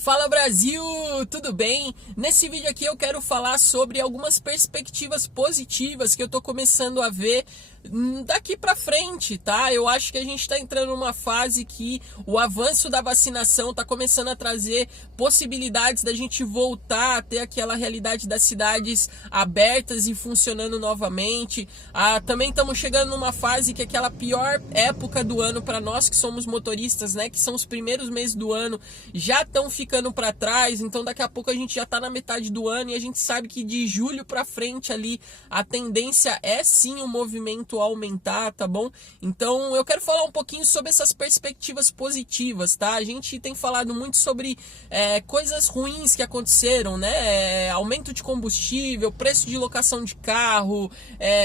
Fala Brasil, tudo bem? Nesse vídeo aqui eu quero falar sobre algumas perspectivas positivas que eu tô começando a ver daqui pra frente, tá? Eu acho que a gente tá entrando numa fase que o avanço da vacinação tá começando a trazer possibilidades da gente voltar a ter aquela realidade das cidades abertas e funcionando novamente. Também estamos chegando numa fase que aquela pior época do ano para nós que somos motoristas, né? Que são os primeiros meses do ano, já estão ficando para trás, então daqui a pouco a gente já tá na metade do ano e a gente sabe que de julho para frente ali a tendência é sim o movimento aumentar, tá bom? Então eu quero falar um pouquinho sobre essas perspectivas positivas, tá? A gente tem falado muito sobre coisas ruins que aconteceram, né? Aumento de combustível, preço de locação de carro,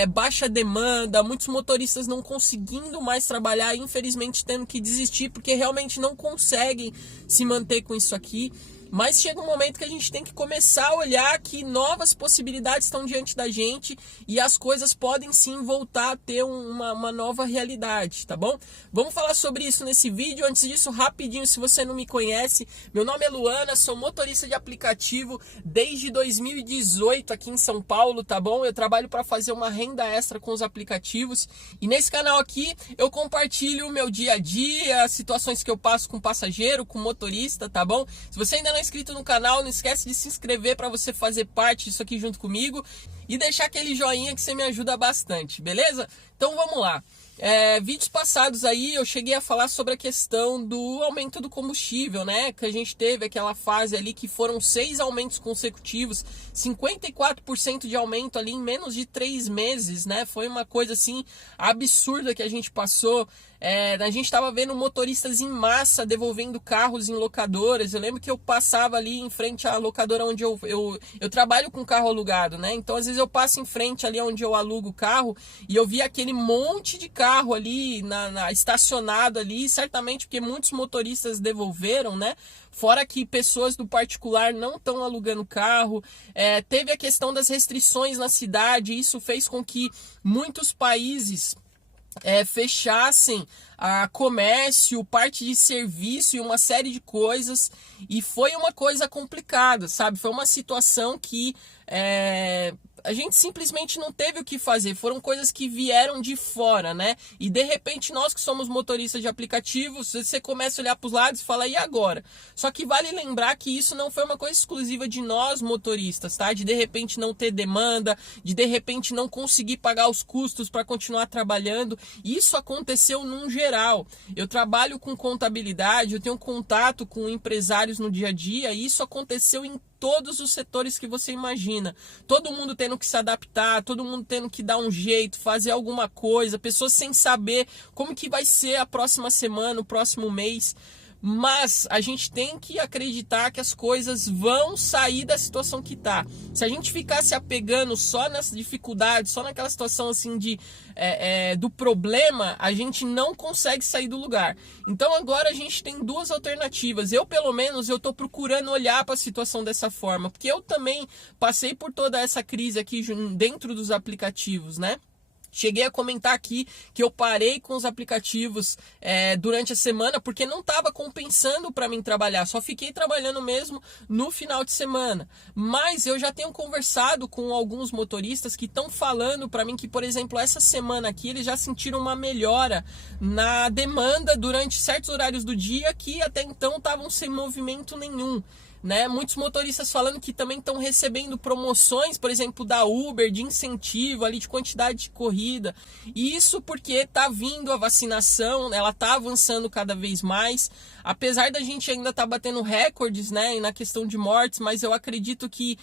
baixa demanda, muitos motoristas não conseguindo mais trabalhar, infelizmente tendo que desistir porque realmente não conseguem se manter com isso aqui. Mas chega um momento que a gente tem que começar a olhar que novas possibilidades estão diante da gente e as coisas podem sim voltar a ter uma nova realidade, tá bom? Vamos falar sobre isso nesse vídeo. Antes disso, rapidinho, se você não me conhece, meu nome é Luana, sou motorista de aplicativo desde 2018 aqui em São Paulo, tá bom? Eu trabalho para fazer uma renda extra com os aplicativos e nesse canal aqui eu compartilho o meu dia a dia, as situações que eu passo com passageiro, com motorista, tá bom? Se você ainda não é inscrito no canal, não esquece de se inscrever para você fazer parte disso aqui junto comigo e deixar aquele joinha que você me ajuda bastante, beleza? Então vamos lá. Vídeos passados aí eu cheguei a falar sobre a questão do aumento do combustível, né? Que a gente teve aquela fase ali que foram 6 aumentos consecutivos, 54% de aumento ali em menos de 3 meses, né? Foi uma coisa assim absurda que a gente passou. A gente estava vendo motoristas em massa devolvendo carros em locadoras. Eu lembro que eu passava ali em frente à locadora onde eu trabalho com carro alugado, né? Então às vezes eu passo em frente ali onde eu alugo o carro e eu vi aquele monte de carro ali estacionado ali, certamente porque muitos motoristas devolveram, né? Fora que pessoas do particular não estão alugando carro. Teve a questão das restrições na cidade, isso fez com que muitos países fechassem a comércio, parte de serviço e uma série de coisas, e foi uma coisa complicada, sabe? Foi uma situação que a gente simplesmente não teve o que fazer, foram coisas que vieram de fora, né? E de repente nós que somos motoristas de aplicativos, você começa a olhar para os lados e fala, e agora? Só que vale lembrar que isso não foi uma coisa exclusiva de nós motoristas, tá? De repente não ter demanda, de repente não conseguir pagar os custos para continuar trabalhando. Isso aconteceu num geral. Eu trabalho com contabilidade, eu tenho contato com empresários no dia a dia, e isso aconteceu em todos os setores que você imagina. Todo mundo tendo que se adaptar, todo mundo tendo que dar um jeito, fazer alguma coisa, pessoas sem saber como que vai ser a próxima semana, o próximo mês. Mas a gente tem que acreditar que as coisas vão sair da situação que está. Se a gente ficar se apegando só nas dificuldades, só naquela situação assim do problema, a gente não consegue sair do lugar. Então agora a gente tem duas alternativas. Eu, pelo menos, eu estou procurando olhar para a situação dessa forma, porque eu também passei por toda essa crise aqui dentro dos aplicativos, né? Cheguei a comentar aqui que eu parei com os aplicativos durante a semana porque não estava compensando para mim trabalhar. Só fiquei trabalhando mesmo no final de semana. Mas eu já tenho conversado com alguns motoristas que estão falando para mim que, por exemplo, essa semana aqui eles já sentiram uma melhora na demanda durante certos horários do dia que até então estavam sem movimento nenhum. Né? Muitos motoristas falando que também estão recebendo promoções, por exemplo, da Uber, de incentivo ali de quantidade de corrida. E isso porque está vindo a vacinação, ela está avançando cada vez mais. Apesar da gente ainda estar batendo recordes, né, na questão de mortes, mas eu acredito que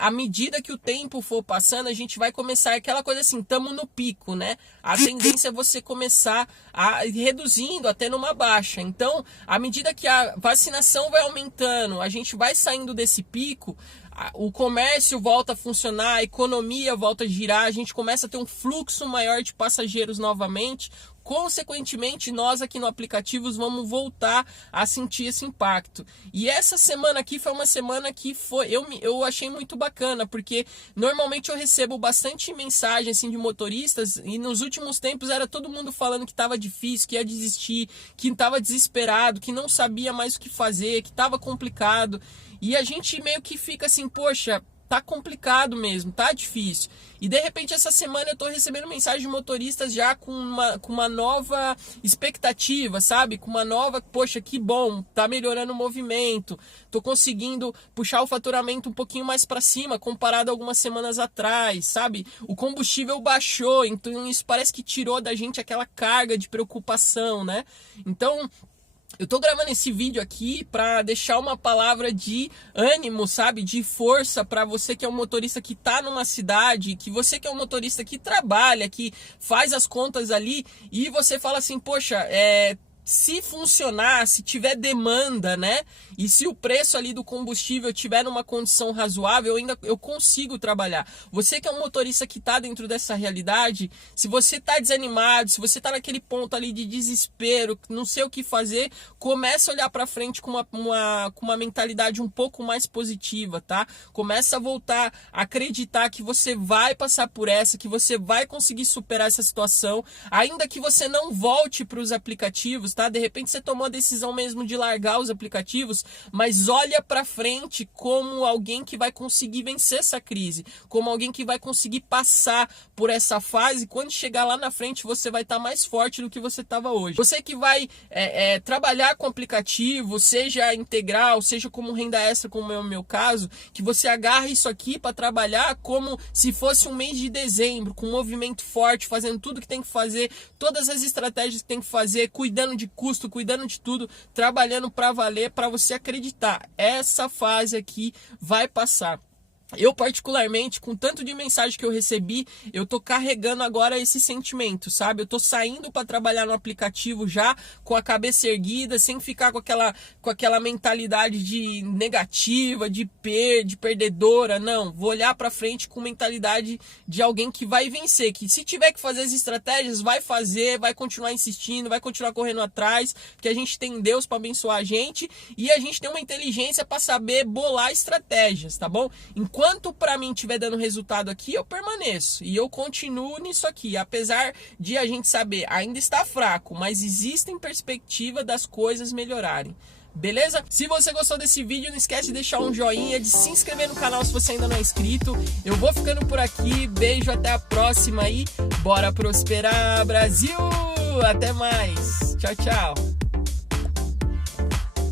à medida que o tempo for passando, a gente vai começar aquela coisa assim, estamos no pico, né? A tendência é você começar a ir reduzindo até numa baixa. Então, à medida que a vacinação vai aumentando, a gente vai saindo desse pico, o comércio volta a funcionar, a economia volta a girar, a gente começa a ter um fluxo maior de passageiros novamente, consequentemente nós aqui no Aplicativos vamos voltar a sentir esse impacto. E essa semana aqui foi uma semana que eu achei muito bacana, porque normalmente eu recebo bastante mensagem assim, de motoristas, e nos últimos tempos era todo mundo falando que estava difícil, que ia desistir, que estava desesperado, que não sabia mais o que fazer, que estava complicado. E a gente meio que fica assim, poxa, tá complicado mesmo, tá difícil. E de repente essa semana eu tô recebendo mensagem de motoristas já com uma nova expectativa, sabe? Com uma nova, poxa, que bom, tá melhorando o movimento, tô conseguindo puxar o faturamento um pouquinho mais para cima comparado a algumas semanas atrás, sabe? O combustível baixou, então isso parece que tirou da gente aquela carga de preocupação, né? Então, eu tô gravando esse vídeo aqui para deixar uma palavra de ânimo, sabe? De força para você que é um motorista que tá numa cidade, que você que é um motorista que trabalha, que faz as contas ali e você fala assim, poxa, se funcionar, se tiver demanda, né? E se o preço ali do combustível tiver numa condição razoável, eu consigo trabalhar. Você que é um motorista que está dentro dessa realidade, se você está desanimado, se você está naquele ponto ali de desespero, não sei o que fazer, comece a olhar para frente com uma mentalidade um pouco mais positiva, tá? Começa a voltar a acreditar que você vai passar por essa, que você vai conseguir superar essa situação, ainda que você não volte para os aplicativos, tá? De repente você tomou a decisão mesmo de largar os aplicativos, mas olha para frente como alguém que vai conseguir vencer essa crise, como alguém que vai conseguir passar por essa fase. Quando chegar lá na frente você vai estar mais forte do que você estava hoje. Você que vai trabalhar com aplicativo, seja integral, seja como renda extra, como é o meu caso, que você agarra isso aqui para trabalhar como se fosse um mês de dezembro, com um movimento forte, fazendo tudo que tem que fazer, todas as estratégias que tem que fazer, cuidando de custo, cuidando de tudo, trabalhando para valer, para você acreditar. Essa fase aqui vai passar. Eu particularmente, com tanto de mensagem que eu recebi, eu tô carregando agora esse sentimento, sabe? Eu tô saindo para trabalhar no aplicativo já com a cabeça erguida, sem ficar com aquela mentalidade de negativa, de perdedora. Não, vou olhar para frente com mentalidade de alguém que vai vencer, que se tiver que fazer as estratégias, vai fazer, vai continuar insistindo, vai continuar correndo atrás, porque a gente tem Deus para abençoar a gente e a gente tem uma inteligência para saber bolar estratégias, tá bom? Enquanto para mim estiver dando resultado aqui, eu permaneço e eu continuo nisso aqui, apesar de a gente saber, ainda está fraco, mas existem perspectiva das coisas melhorarem. Beleza? Se você gostou desse vídeo, não esquece de deixar um joinha, de se inscrever no canal se você ainda não é inscrito. Eu vou ficando por aqui, beijo, até a próxima e bora prosperar, Brasil! Até mais! Tchau, tchau!